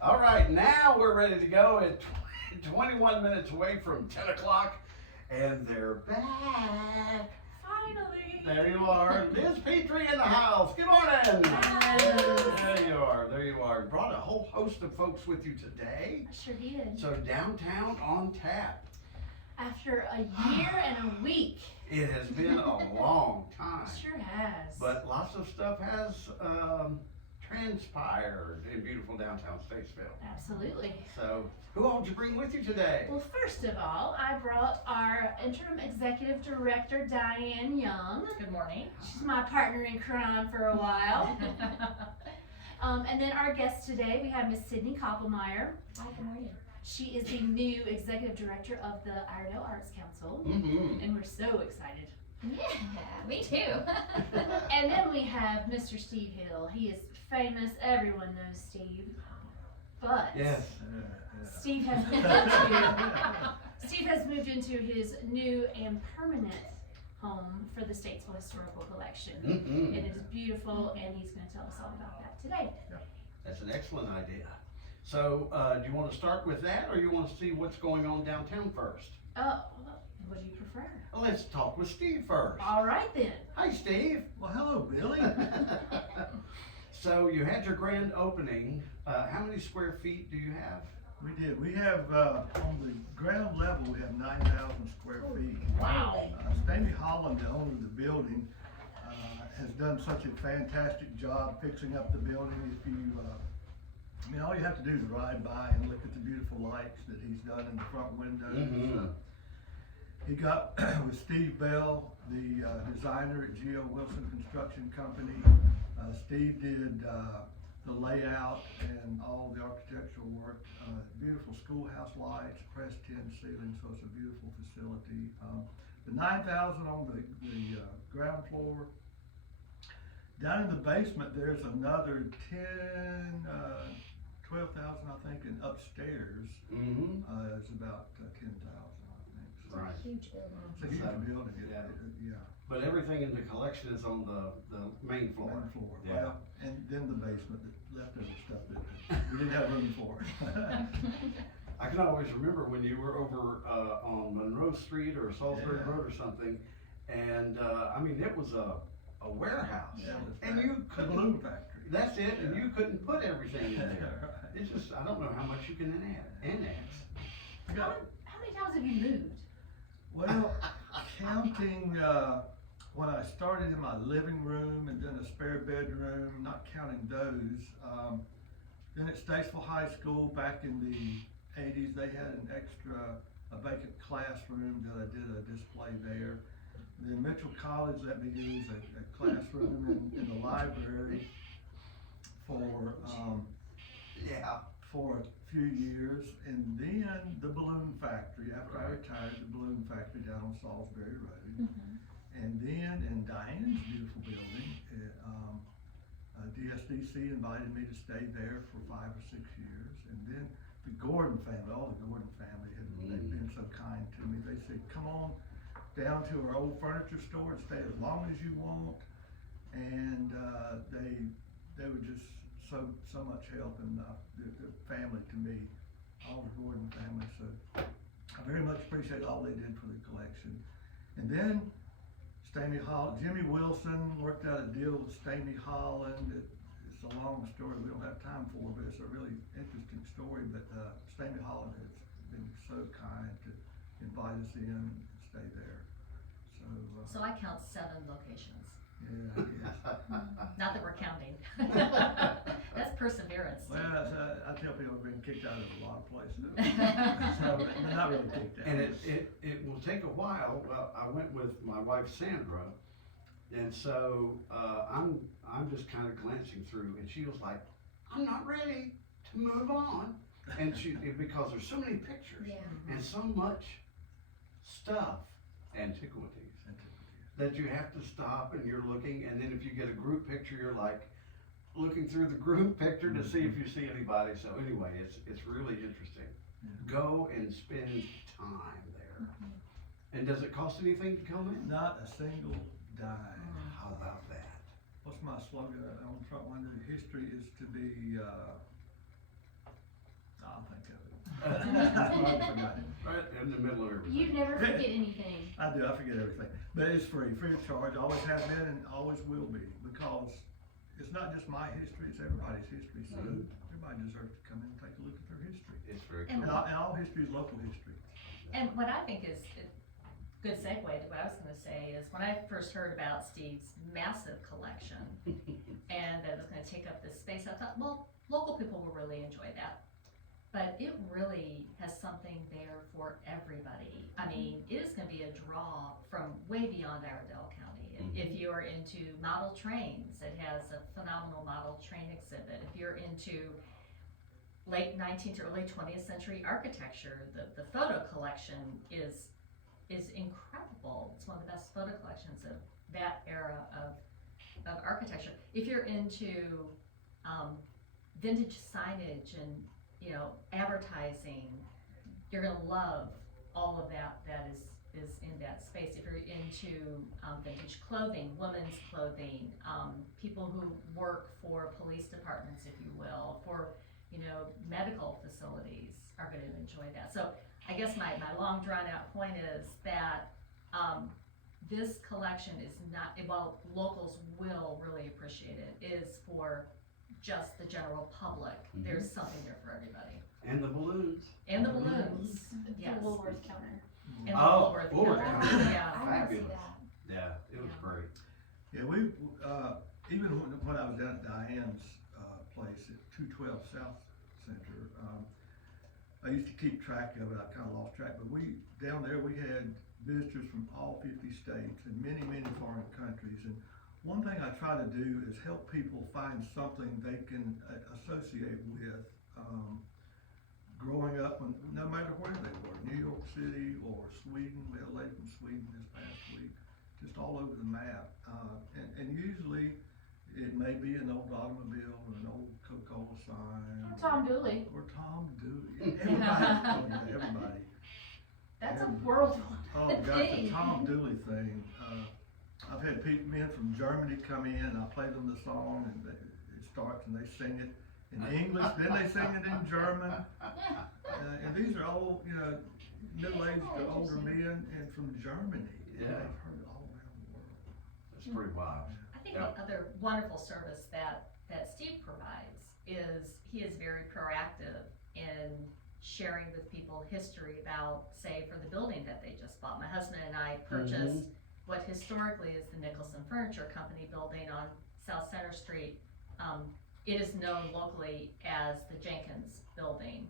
All right, now we're ready to go at 21 minutes away from 10 o'clock, and they're back. Finally. There you are, Liz Petrie in the house. Good morning. Yes. There you are. Brought a whole host of folks with you today. I sure did. So Downtown on tap. After a year and a week. It has been a long time. It sure has. But lots of stuff has transpired in beautiful downtown Statesville. Absolutely. So, who all did you bring with you today? Well, first of all, I brought our interim executive director, Diane Young. Good morning. She's my partner in crime for a while. And then our guest today, we have Miss Sydney Koppelmeyer. Hi, good morning. She is the new executive director of the Iredell Arts Council. Mm-hmm. And we're so excited. Yeah, me too. And then we have Mr. Steve Hill. He is famous. Everyone knows Steve. But Yes. Steve has moved into his new and permanent home for the Statesville Historical Collection. Mm-hmm. It is beautiful, and he's going to tell us all about that today. That's an excellent idea. So, do you want to start with that, or you want to see what's going on downtown first? Oh, what do you prefer? Let's talk with Steve first. All right then. Hi, Steve. Well, hello, Billy. So you had your grand opening. How many square feet do you have? We did. We have, on the ground level, we have 9,000 square feet. Wow. Stanley Holland, the owner of the building, has done such a fantastic job fixing up the building. If you, I mean, all you have to do is ride by and look at the beautiful lights that he's done in the front windows. Mm-hmm. He got with Steve Bell, the designer at Geo Wilson Construction Company. Steve did the layout and all the architectural work. Beautiful schoolhouse lights, pressed tin ceiling, so it's a beautiful facility. The 9,000 on the ground floor. Down in the basement, there's another 12,000, I think, and upstairs Mm-hmm. is about 10,000, I think. So Right. Huge building. it's a huge building. Yeah. But everything in the collection is on the main floor. Main floor. Yeah. Well, and then the basement, the leftover stuff that we didn't have room for. I can always remember when you were over on Monroe Street or Salisbury Yeah. Road or something, and I mean, it was a warehouse. Yeah, And you the couldn't, balloon factory. that's it, and you couldn't put everything in there. Right. It's just, I don't know how much you can annex. We got- How many times have you moved? Well, counting, when I started in my living room and then a spare bedroom, not counting those, then at Statesville High School back in the 80s, they had an extra, a vacant classroom that I did a display there. Then Mitchell College let me use a classroom in the library for, Yeah. for a few years, and then the balloon factory, after I retired, the balloon factory down on Salisbury Road. Mm-hmm. And then in Diane's beautiful building, DSDC invited me to stay there for 5 or 6 years. And then the Gordon family, all the Gordon family, they've been so kind to me. They said, come on down to our old furniture store and stay as long as you want. And they were just so much help, and the family to me, all the Gordon family. So I very much appreciate all they did for the collection. And then Stanley Holland, Jimmy Wilson worked out a deal with Stanley Holland. It's a long story we don't have time for, but it's a really interesting story. But Stanley Holland has been so kind to invite us in and stay there. So I count 7 locations. Yeah, Not that we're counting. That's perseverance. well, I tell people I've been kicked out of a lot of places. So, they're not really kicked out. And it will take a while. Well, I went with my wife Sandra, and so I'm just kind of glancing through, and she was like, "I'm not ready to move on," and because there's so many pictures Yeah. and so much stuff, antiquities, that you have to stop and you're looking, and then if you get a group picture, you're like looking through the group picture to see if you see anybody. So anyway, it's really interesting. Go and spend time there. And does it cost anything to come in? Not a single dime. How about that? What's slogan on the front window, history is to be, I'll think of it. I forgot it. Right in the middle of everything. You never forget anything. I do, I forget everything, but it's free of charge, always has been and always will be, because it's not just my history, it's everybody's history, so everybody deserves to come in and take a look at their history. It's very And cool. And all history is local history. And what I think is a good segue to what I was gonna say is when I first heard about Steve's massive collection and that it was gonna take up this space, I thought, well, local people will really enjoy that. But it really has something there for everybody. I mean, it is gonna be a draw from way beyond Iredell County. If you're into model trains, it has a phenomenal model train exhibit. If you're into late 19th or early 20th century architecture, the photo collection is incredible. It's one of the best photo collections of that era of architecture. If you're into vintage signage and advertising, you're gonna love all of that is in that space. If you're into vintage clothing, women's clothing, people who work for police departments, if you will, for medical facilities are going to enjoy that. So I guess my long drawn out point is that this collection is not, while locals will really appreciate it, is for just the general public. There's something there for everybody. And the balloons. And the balloons, yes. The Woolworth counter. And the Oh, Woolworth Woolworth counter. counter. Yeah. I wanna see Fabulous. that. Yeah, it was great. Yeah, we, even when I was down at Diane's, place at 212 South Center, I used to keep track of it, I kinda lost track, but down there, we had visitors from all 50 states and many, many foreign countries, and one thing I try to do is help people find something they can associate with, growing up, no matter where they were, New York City or Sweden. We had a lady from Sweden this past week, just all over the map, and usually it may be an old automobile or an old Coca-Cola sign. Tom Dooley. Or Tom Dooley. Everybody. That's a worldwide Oh, gosh, the thing. Tom Dooley thing. I've had men from Germany come in, and I play them the song, and it starts, and they sing it in English, then they sing it in German. And these are all, middle-aged to older men, and from Germany. Yeah. They've heard it all around the world. That's pretty wild. I think the other wonderful service that Steve provides is he is very proactive in sharing with people history about, say, for the building that they just bought. My husband and I purchased what historically is the Nicholson Furniture Company building on South Center Street. It is known locally as the Jenkins building.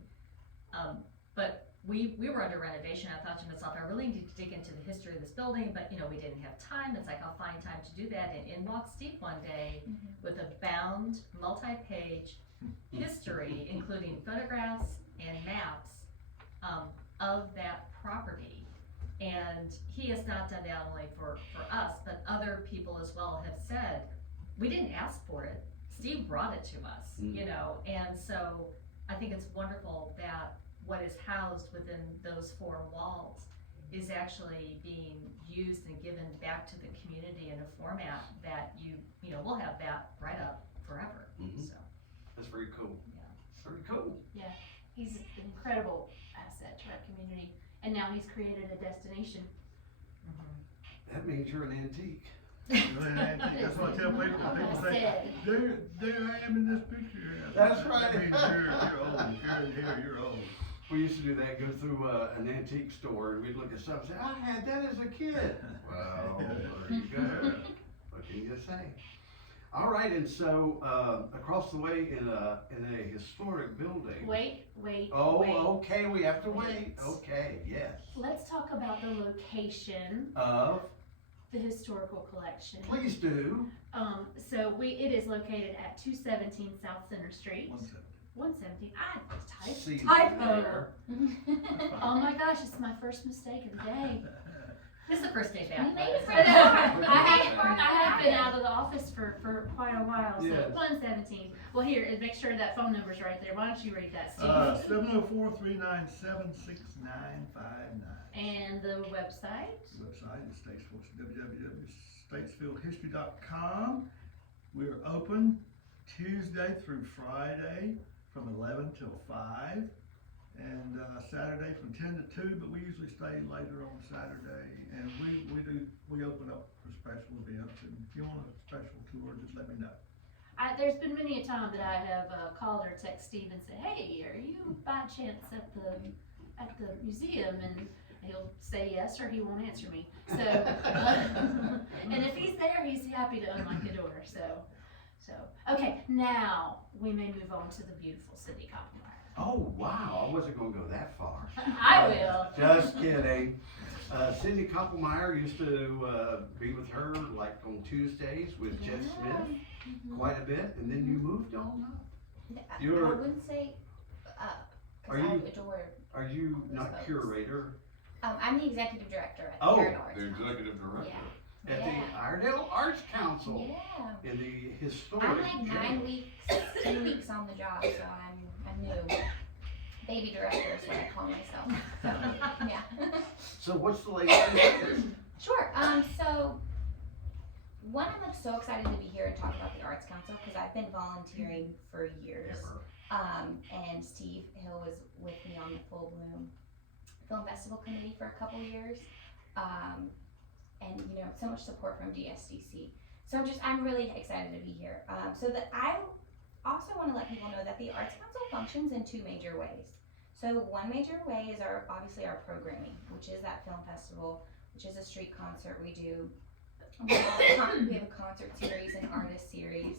But we were under renovation. I thought to myself, I really need to dig into the history of this building, but we didn't have time. It's like, I'll find time to do that. And in walked Steve one day with a bound, multi-page history, including photographs and maps of that property. And he has not done that only for us, but other people as well have said, we didn't ask for it. Steve brought it to us, and so I think it's wonderful that what is housed within those four walls is actually being used and given back to the community in a format that we'll have that right up forever. So That's very cool. Yeah. Very cool. He's an incredible asset to our community, and now he's created a destination. That means you're an antique. Really, that's what I tell people. People say, there I am in this picture. That's right. That means you're old. If you're in here, you're old. We used to do that, go through an antique store, and we'd look at something and say, I had that as a kid. Well, there you go. What can you say? All right, and so across the way in a historic building. Wait. Oh, wait. okay, we have to wait. Okay, yes. Let's talk about the location Of, the historical collection. please do. So it is located at 217 South Center Street. 170. 117. I See typo. there. Oh my gosh, it's my first mistake of the day. this is the first day I back. have been out of the office for quite a while, so Yes. 117. Well, here, make sure that phone number's right there. Why don't you read that, Steve? 704-397-6959. And the website? The website is www.statesvillehistory.com. We're open Tuesday through Friday from 11 till 5, and Saturday from 10 to 2, but we usually stay later on Saturday, and we open up for special events, and if you want a special tour, just let me know. There's been many a time that I have called or text Steve and said, "Hey, are you by chance at the museum?" And he'll say yes, or he won't answer me. So, and if he's there, he's happy to unlock the door. So okay. Now we may move on to the beautiful Cindy Koppelmeyer. Oh, wow, I wasn't gonna go that far. I will. Just kidding. Cindy Koppelmeyer used to be with her like on Tuesdays with Jeff Smith quite a bit, and then you moved on up. I wouldn't say, Are because I you- adore. Are you not folks. curator I'm the executive director at Oh, the Iredell Arts The Council. executive director. Yeah. at Yeah. the Iredell Arts Council Yeah. in the historic? I'm like jail? 9 weeks, 10 weeks on the job, so I'm new. Baby director is what I call myself. So, yeah. So what's the latest? Sure. So one, I'm like so excited to be here and talk about the Arts Council because I've been volunteering for years. Ever. And Steve Hill was with me on the Full Bloom Film Festival Committee for a couple years. And you know, so much support from DSDC. So I'm really excited to be here. So that I also want to let people know that the Arts Council functions in 2 major ways. So one major way is obviously our programming, which is that film festival, which is a street concert we do. We have a concert series, an artist series.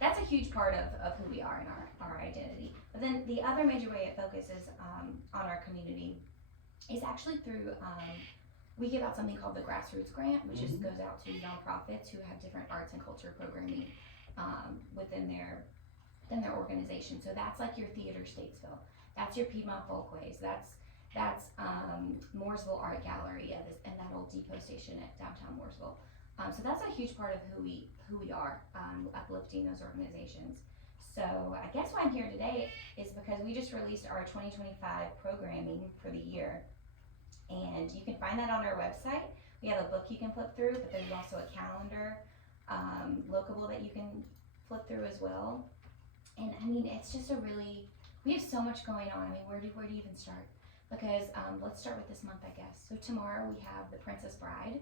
That's a huge part of who we are and our identity. But then the other major way it focuses on our community is actually through, we give out something called the Grassroots Grant, which just goes out to nonprofits who have different arts and culture programming within their organization. So that's like your Theater Statesville, that's your Piedmont Folkways, that's Mooresville Art Gallery and that old depot station at downtown Mooresville. So that's a huge part of who we are, uplifting those organizations. So I guess why I'm here today is because we just released our 2025 programming for the year, and you can find that on our website. We have a book you can flip through, but there's also a calendar, lookable that you can flip through as well. And I mean, it's just we have so much going on. I mean, where do you even start? Because let's start with this month, I guess. So tomorrow we have The Princess Bride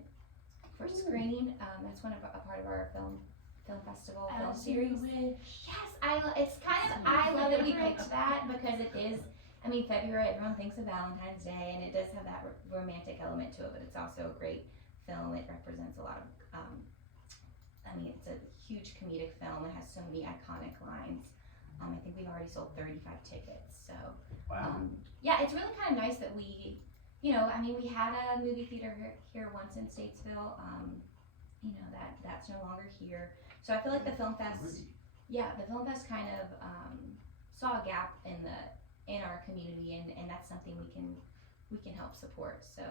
for screening. That's a part of our film festival film series. Yes, I love that we picked that because it is. I mean, February, everyone thinks of Valentine's Day, and it does have that romantic element to it, but it's also a great film. It represents a lot of. It's a huge comedic film. It has so many iconic lines. I think we've already sold 35 tickets. So. Wow. Yeah, it's really kind of nice that we, we had a movie theater here once in Statesville. That's no longer here. So I feel like the Film Fest, the Film Fest kind of saw a gap in our community, and that's something we can help support. So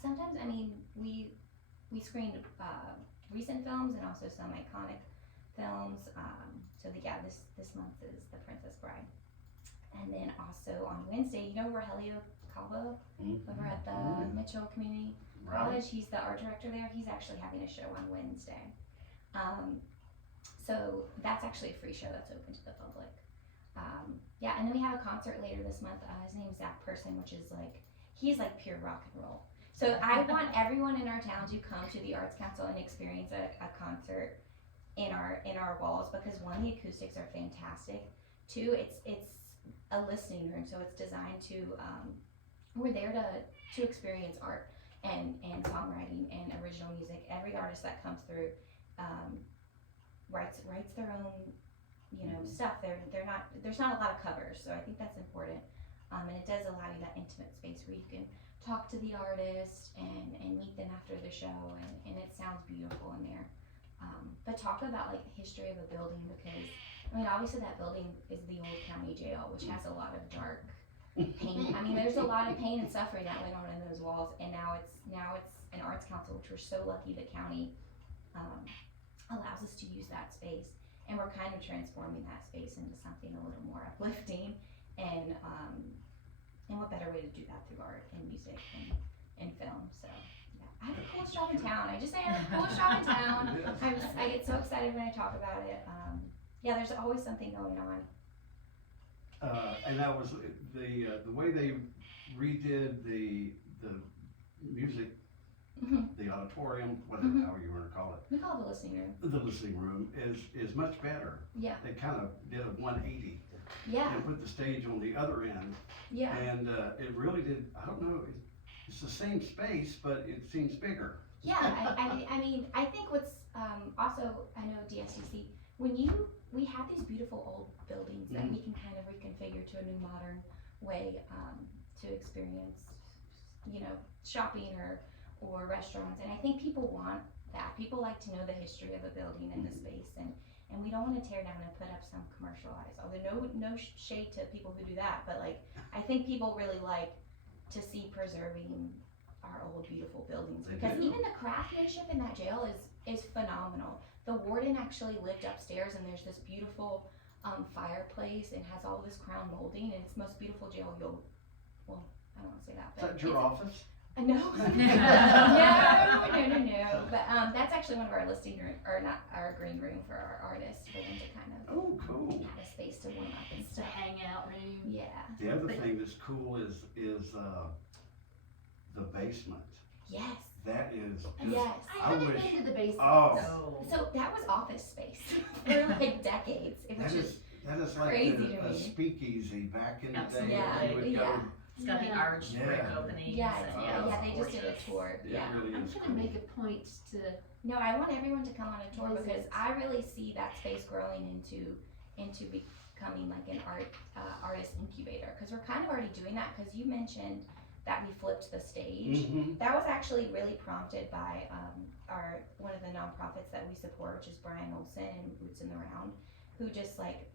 sometimes, we screened recent films and also some iconic films. This month is The Princess Bride. And then also on Wednesday, Rogelio Calvo over at the Mitchell Community College. He's the art director there. He's actually having a show on Wednesday. So that's actually a free show that's open to the public. And then we have a concert later this month. His name is Zach Person, which is he's pure rock and roll. So I want everyone in our town to come to the Arts Council and experience a concert in our walls, because one, the acoustics are fantastic. Two, it's a listening room, so it's designed to we're there to experience art and songwriting and original music. Every artist that comes through writes their own stuff. There's not a lot of covers, so I think that's important. And it does allow you that intimate space where you can talk to the artist and meet them after the show, and it sounds beautiful in there. But talk about the history of a building, because obviously that building is the old county jail, which has a lot of dark pain. There's a lot of pain and suffering that went on in those walls, and now it's an arts council, which we're so lucky the county allows us to use that space, and we're kind of transforming that space into something a little more uplifting, and what better way to do that through art and music and film. So yeah, I have the coolest job in town. I just say I have the coolest job in town. Yes. I get so excited when I talk about it. Yeah, there's always something going on. And that was the way they redid the music, the auditorium, whatever, however you want to call it. We call it the listening room. The listening room is much better. Yeah. They kind of did a 180 Yeah. and put the stage on the other end. Yeah. And it really did, I don't know, it's the same space, but it seems bigger. Yeah, I mean, I think what's also, I know DSCC, we have these beautiful old buildings that we can kind of reconfigure to a new modern way to experience, shopping or restaurants. And I think people want that. People like to know the history of a building and the space, and we don't want to tear down and put up some commercialized. Although no shade to people who do that, but like I think people really like to see preserving our old beautiful buildings, They because do. even the craftsmanship in that jail is phenomenal. The warden actually lived upstairs, and there's this beautiful fireplace, and has all this crown molding, and it's the most beautiful jail I don't want to say that, Is but that your office? no. no. But that's actually one of our listing room, or not our green room for our artists, for them to kind of Oh, cool. have a space to warm up and It's a stuff. hangout room. Yeah. The other thing that's cool is the basement. Yes. That is just, Yes. I haven't wish- been to the basement. Oh. No. So that was office space for like decades. It was just that is like crazy to a me. speakeasy back in the day. Absolutely. You would go, Yeah. It's got the Yeah. arched brick Yeah. openings. yeah, and yeah. They it's just did a gorgeous. tour. it Yeah. really I'm is gonna cool. make a point to No, I want everyone to come on a tour because Visit. I really see that space growing into becoming like an artist incubator. Because we're kind of already doing that. Because you mentioned that we flipped the stage. Mhm. That was actually really prompted by one of the nonprofits that we support, which is Brian Olson and Boots in the Round, who just like,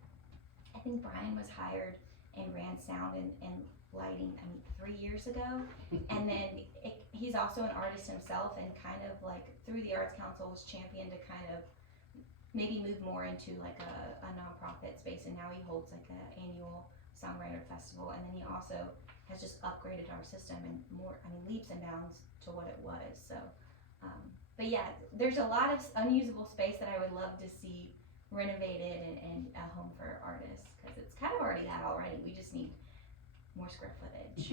I think Brian was hired and ran sound and lighting, 3 years ago. And then he's also an artist himself, and kind of like through the Arts Council was championed to kind of maybe move more into like a nonprofit space. And now he holds like an annual songwriter festival. And then he also has just upgraded our system and more, leaps and bounds to what it was. So, but yeah, there's a lot of unusable space that I would love to see renovated and a home for artists, because it's kind of already that already. We just need more square footage.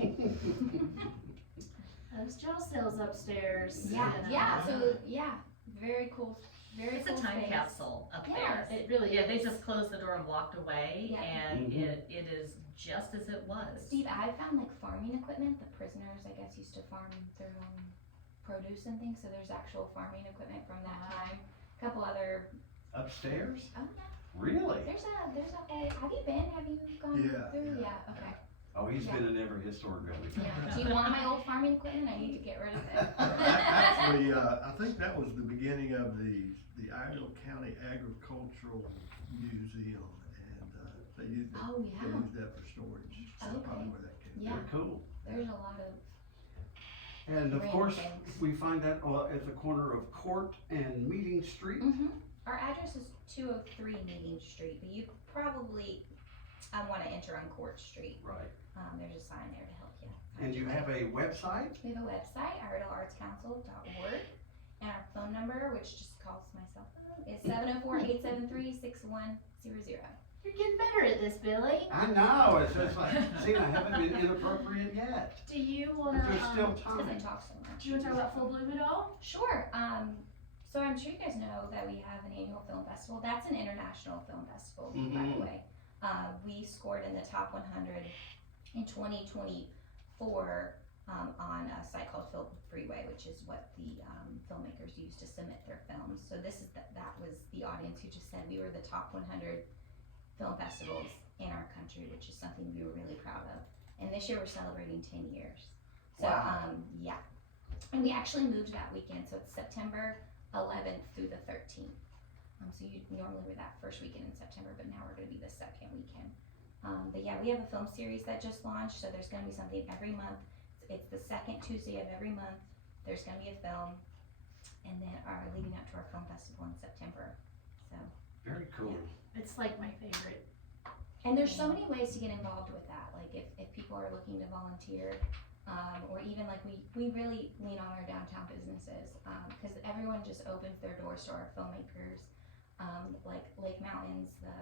those jail cells upstairs. Yeah. So yeah, very cool. Very It's cool a time space. capsule up Yes. there. It really Yeah, they is. just closed the door and walked away, Yeah. and Mhm. it is just as it was. Steve, I found like farming equipment. The prisoners, I guess, used to farm their own produce and things. So there's actual farming equipment from that time. A couple other. Upstairs? Oh yeah. Really? There's a whole. Have you been? Have you gone Yeah, through? yeah. Okay. Oh, he's Yeah. been in every historic building. Yeah. Do you want my old farming equipment? I need to get rid of it. Actually, I think that was the beginning of the Iredell County Agricultural Museum, and they used that, Oh yeah. that for storage. That's Okay. probably where that came Yeah. Very cool. There's a lot of. And of Random course, things. we find that at the corner of Court and Meeting Street. Our address is 203 Meeting Street, but you probably want to enter on Court Street. Right. There's a sign there to help you. And you have a website? We have a website, IredellArtsCouncil.org, and our phone number, which just calls my cell phone, is 704-873-6100. You're getting better at this, Billy. I know, it's just like, see, I haven't been inappropriate yet. Do you wanna, There's still Because I time. talk so much. do you wanna talk about Full Bloom at all? Sure. So I'm sure you guys know that we have an annual film festival. That's an international film festival, by Mhm. the way. We scored in the top 100 in 2024 on a site called Film Freeway, which is what the filmmakers use to submit their films. So this is that was the audience who just said we were the top 100 film festivals in our country, which is something we were really proud of. And this year we're celebrating 10 years. So Wow. yeah. And we actually moved that weekend, so it's September 11th through the 13th. So you normally were that first weekend in September, but now we're going to be the second weekend. But yeah, we have a film series that just launched, so there's going to be something every month. It's the second Tuesday of every month. There's going to be a film, and then are leading up to our film festival in September. So, Very cool. It's like my favorite. and there's so many ways to get involved with that. Like if people are looking to volunteer, or even like we really lean on our downtown businesses, because everyone just opens their doors to our filmmakers, like Lake Mountains, the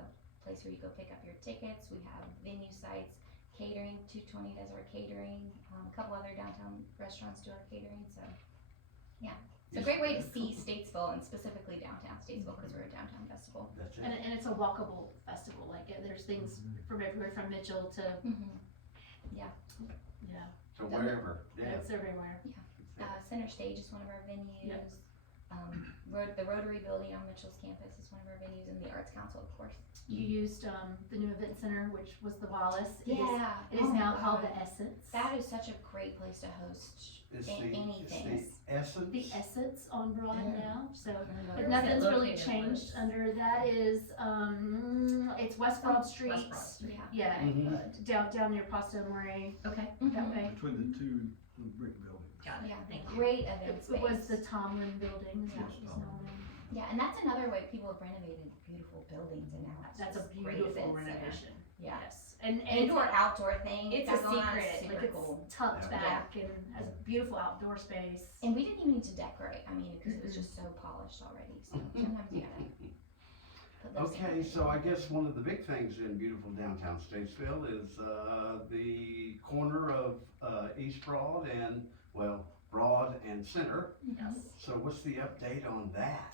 place where you go pick up your tickets. We have venue sites, catering, 220 does our catering, a couple other downtown restaurants do our catering, so yeah. It's a great way to see Statesville, and specifically downtown Statesville, because we're a downtown festival. That's it. And it's a walkable festival, like, there's things from everywhere, from Mitchell to, yeah, So wherever, yeah. it's everywhere. Center Stage is one of our venues. Yep. The Rotary Building on Mitchell's campus is one of our venues, and the Arts Council, of course. You used, the new event center, which was the Wallace. It Yeah. is Oh my now called God. the Essence. That is such a great place to host It's anything. It's the essence. The Essence on Broad now, so Where is nothing's it really located, changed Liz? under that. Is it's West Broad Street. West Broad Street. Yeah, Mhm. down near Pasta Amore, Okay, that way. Between the two brick buildings. got it, Yeah, thank you. great event It space. was the Tomlin Building, is what Yes, she's Tomlin. known. Yeah, and that's another way people have renovated beautiful buildings, and now That's a just great beautiful event center. renovation. Yeah. Yes, and Indoor outdoor thing. it's a got going on is secret. Super Like, it's cool. tucked Yeah. back and has a beautiful outdoor space. And we didn't even need to decorate. I mean, because it was just so polished already. So sometimes you gotta. Put those Okay, things so I guess one of the big things in beautiful downtown Statesville is, the corner of, East Broad and, well, Broad and Center. Yes. So what's the update on that?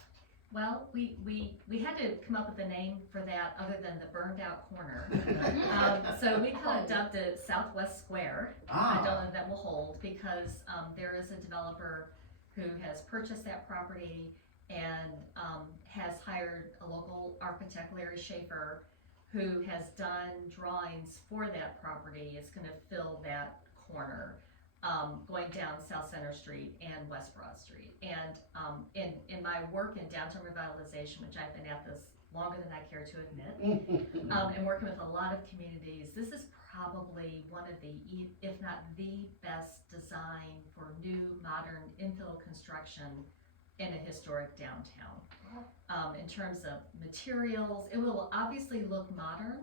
Well, we had to come up with a name for that other than the burned out corner. So we kind of dubbed it Southwest Square. I don't know if that will hold, because there is a developer who has purchased that property and has hired a local architect, Larry Schaefer, who has done drawings for that property. It's gonna fill that corner, going down South Center Street and West Broad Street. And in my work in downtown revitalization, which I've been at this longer than I care to admit, and working with a lot of communities, this is probably one of the, if not the best design for new modern infill construction in a historic downtown. In terms of materials, it will obviously look modern,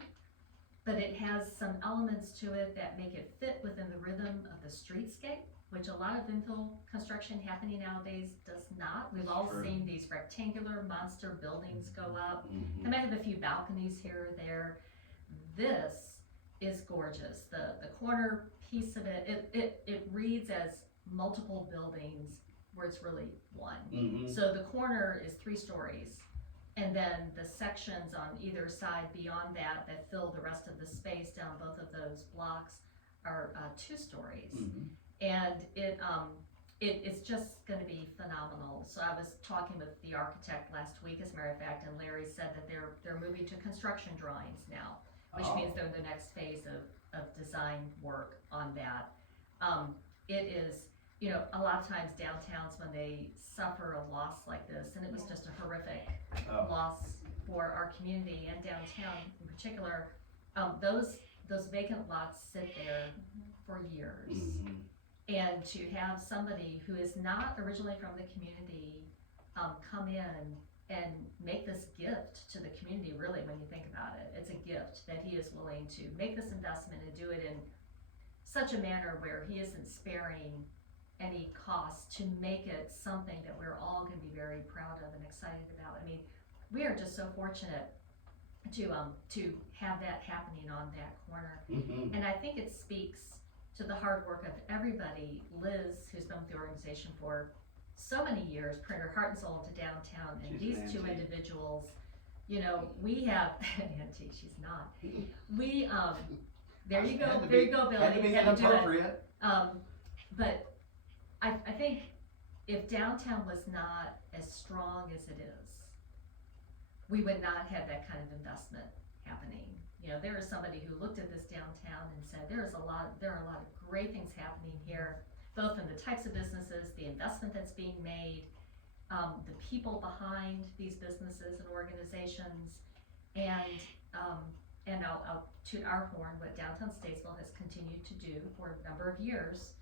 but it has some elements to it that make it fit within the rhythm of the streetscape, which a lot of infill construction happening nowadays does not. We've all Sure. seen these rectangular monster buildings go up. Mhm. They might have a few balconies here or there. This is gorgeous. The corner piece of it reads as multiple buildings where it's really one. Mhm. So the corner is 3 stories, and then the sections on either side beyond that fill the rest of the space down both of those blocks are 2 stories. Mhm. And it's just gonna be phenomenal. So I was talking with the architect last week, as a matter of fact, and Larry said that they're moving to construction drawings now, which Oh. means they're in the next phase of design work on that. It is, a lot of times downtowns, when they suffer a loss like this, and it was just a horrific Oh. loss for our community and downtown in particular, those vacant lots sit there for years. Mhm. And to have somebody who is not originally from the community come in and make this gift to the community, really, when you think about it, it's a gift that he is willing to make this investment and do it in such a manner where he isn't sparing any cost to make it something that we're all gonna be very proud of and excited about. I mean, we are just so fortunate to have that happening on that corner. Mhm. And I think it speaks to the hard work of everybody. Liz, who's been with the organization for so many years, poured her heart and soul into downtown, and She's these an 2 auntie. individuals, we have, auntie, she's not. We, there you go, Had to there be- you go, Billy, Had to be you had to do it. inappropriate. But I think if downtown was not as strong as it is, we would not have that kind of investment happening. There is somebody who looked at this downtown and said, there are a lot of great things happening here, both in the types of businesses, the investment that's being made, the people behind these businesses and organizations, and I'll toot our horn, what Downtown Statesville has continued to do for a number of years,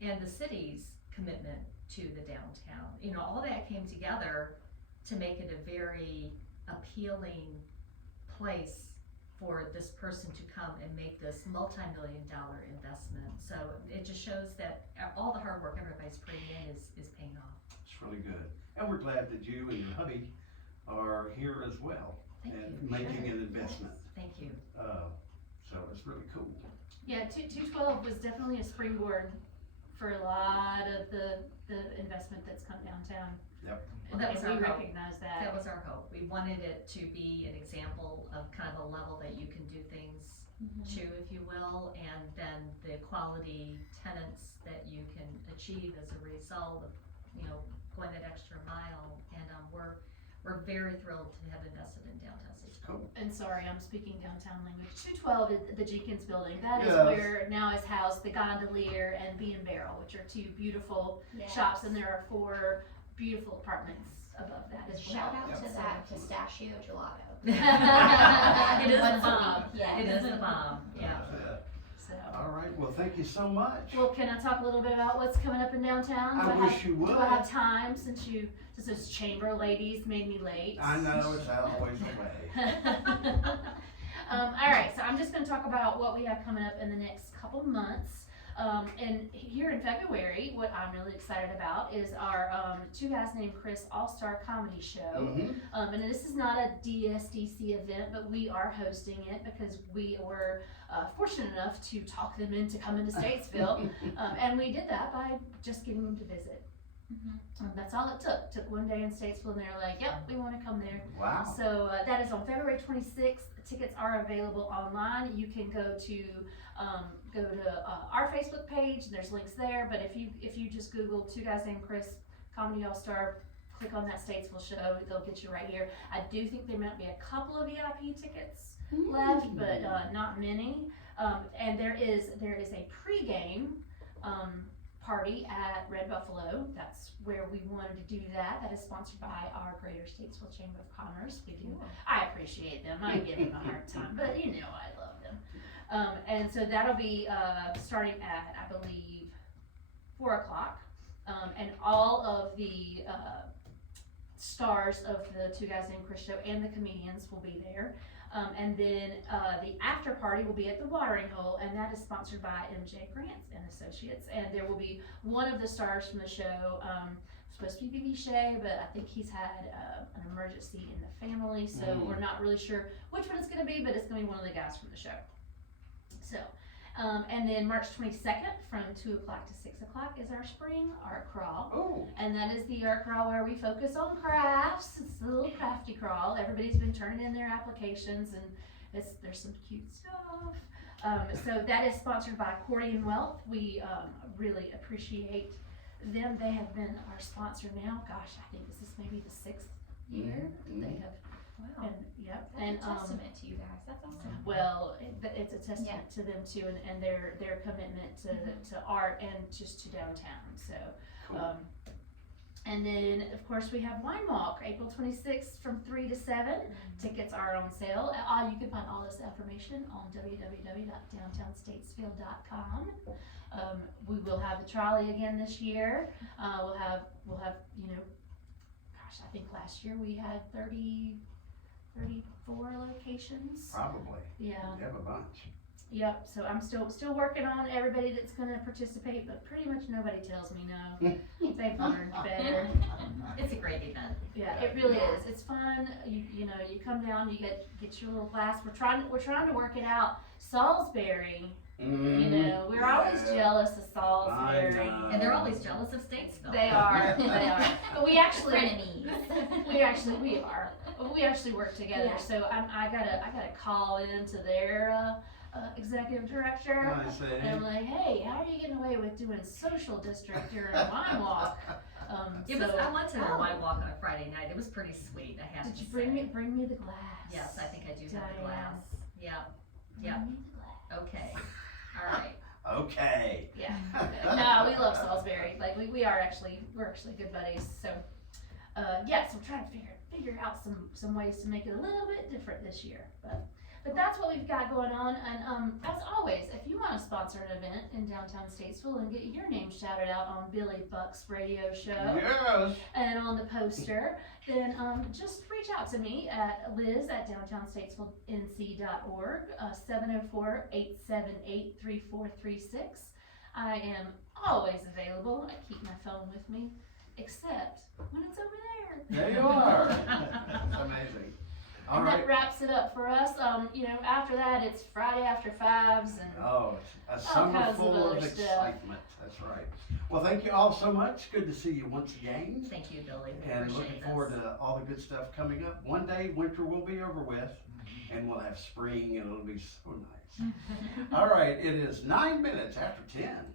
and the city's commitment to the downtown. All that came together to make it a very appealing place for this person to come and make this multi-million-dollar investment. So it just shows that all the hard work everybody's putting in is paying off. It's really good. And we're glad that you and your hubby are here as well Thank and you. making an investment. Thank you. So it's really cool. Yeah, 212 was definitely a springboard for a lot of the investment that's come downtown. Yep. Well, that was And our we hope. recognize that. That was our hope. We wanted it to be an example of kind of a level that you can do things to, if you will, and then the quality tenants that you can achieve as a result of, you know, going that extra mile. And we're very thrilled to have invested in Downtown Statesville. Cool. And sorry, I'm speaking downtown language. 212 is the Jenkins building. That is Yes. where now is housed the Gondolier and Bee and Barrel, which are two beautiful Yes. shops, and there are 4 beautiful apartments above that as well. Shout out Yep. to that pistachio gelato. It is Once the a bomb. week, yes. It is the bomb, yeah. That's it. So, All right, well, thank you so much. well, can I talk a little bit about what's coming up in downtown? I wish you would. Do I have time since those chamber ladies made me late? I know, it's always the way. All right, so I'm just going to talk about what we have coming up in the next couple months. And here in February, what I'm really excited about is our Two Guys Named Chris All-Star Comedy Show. Mhm. And this is not a DSDC event, but we are hosting it because we were fortunate enough to talk them into coming to Statesville. And we did that by just getting them to visit. That's all it took. Took one day in Statesville, and they're like, "Yep, we want to come there." Wow. So that is on February 26th. Tickets are available online. You can go to our Facebook page, and there's links there. But if you just Google Two Guys Named Chris Comedy All Star, click on that Statesville show, they'll get you right here. I do think there might be a couple of VIP tickets left, but not many. And there is a pregame party at Red Buffalo. That's where we wanted to do that. That is sponsored by our Greater Statesville Chamber of Commerce. We do. I appreciate them. I give them a hard time, but you know I love them. And so that'll be starting at, I believe, 4 o'clock. And all of the stars of the Two Guys Named Chris show and the comedians will be there. And then the after party will be at the Watering Hole, and that is sponsored by MJ Grants and Associates. And there will be one of the stars from the show, supposed to be BB Shea, but I think he's had an emergency in the family, so we're not really sure which one it's going to be, but it's going to be one of the guys from the show. So, and then March 22nd from 2 o'clock to 6 o'clock is our spring art crawl. Oh, And that is the art crawl where we focus on crafts. It's a little crafty crawl. Everybody's been turning in their applications, and there's some cute stuff. So that is sponsored by Accordion Wealth. We really appreciate them. They have been our sponsor now. Gosh, I think this is maybe the 6th year that they have. Wow. And, yep. That's And a testament to you guys. That's awesome. well, it's a testament to them too, and their commitment to art and just to downtown. So, cool. and then of course we have Wine Walk, April 26th from 3 to 7. Tickets are on sale. You can find all this information on www.downtownstatesville.com. We will have the trolley again this year. We'll have gosh, I think last year we had 34 locations. Probably. Yeah. You have a bunch. Yep. So I'm still working on everybody that's going to participate, but pretty much nobody tells me no. They've learned better. It's a great event. Yeah, it really is. It's fun. You know, you come down, you get your little glass. We're trying to work it out. Salisbury. You know, we're always jealous of Salisbury. I know. And they're always jealous of Statesville. They are. But we actually Frenemies. we are. We actually work together. Yeah. So I gotta call into their executive director. I say. And I'm like, hey, how are you getting away with doing social district during a wine walk? I went to the wine walk on a Friday night. It was pretty sweet, I have Did to you say. bring me the glass? Yes, I think I do have the Diane. glass. Yeah. Yeah. Bring me the glass. Okay. All right. Okay. Yeah. No, we love Salisbury. Like we're actually good buddies. So so I'm trying to figure out some ways to make it a little bit different this year. But But that's what we've got going on, and as always, if you want to sponsor an event in downtown Statesville and get your name shouted out on Billy Buck's radio show Yes. and on the poster, then just reach out to me at liz@downtownstatesvillenc.org, 704-878-3436. I am always available. I keep my phone with me, except when it's over there. There you are. That's amazing. All And right. that wraps it up for us. After that, it's Friday after fives and Oh, it's a all summer kinds of full other of stuff. excitement. That's right. Well, thank you all so much. Good to see you once again. Thank you, Billy. We And appreciate looking this. forward to all the good stuff coming up. One day, winter will be over with, and we'll have spring, and it'll be so nice. All right, it is 9 minutes after 10.